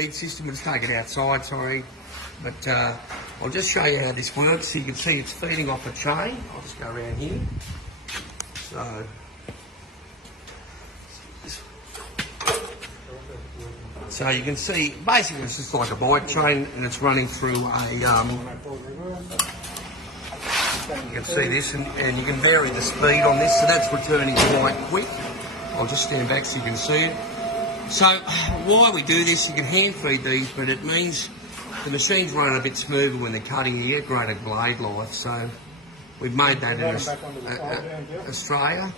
speed system. We'll just take it outside, sorry. But I'll just show you how this works. So you can see it's feeding off a chain. I'll just go around here. So you can see, basically it's just like a bike chain and it's running through a, you can see this and you can vary the speed on this, so that's returning quite quick. I'll just stand back so you can see it. So why we do this, you can hand feed these, but it means the machines run a bit smoother when they're cutting, you get greater blade life. So we've made that in Australia,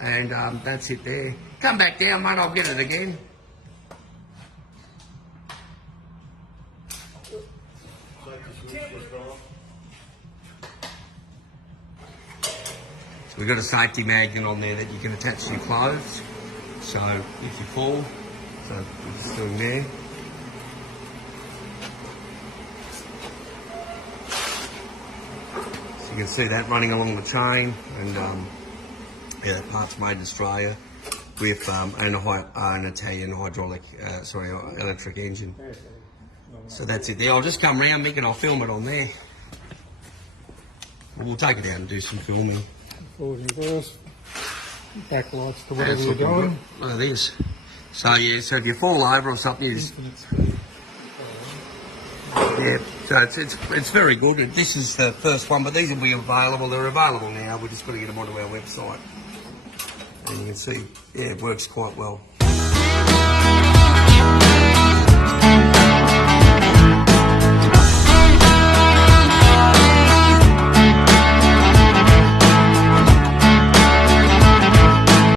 and that's it there. Come back down, mate, I'll get it again. So we've got a safety magnet on there that you can attach to your clothes. So if you fall, so we're just doing there. So you can see that running along the chain, and yeah, that part's made in Australia with an Italian electric engine. So that's it there. I'll just come round, Mick, and I'll film it on there. We'll take it out and do some filming. Forward reverse, backlights to whatever you're doing. Look at this. So yeah, so if you fall over or something, you just... Yeah, so it's very good. This is the first one, but these will be available. They're available now. We're just going to get them onto our website. And you can see, yeah, it works quite well.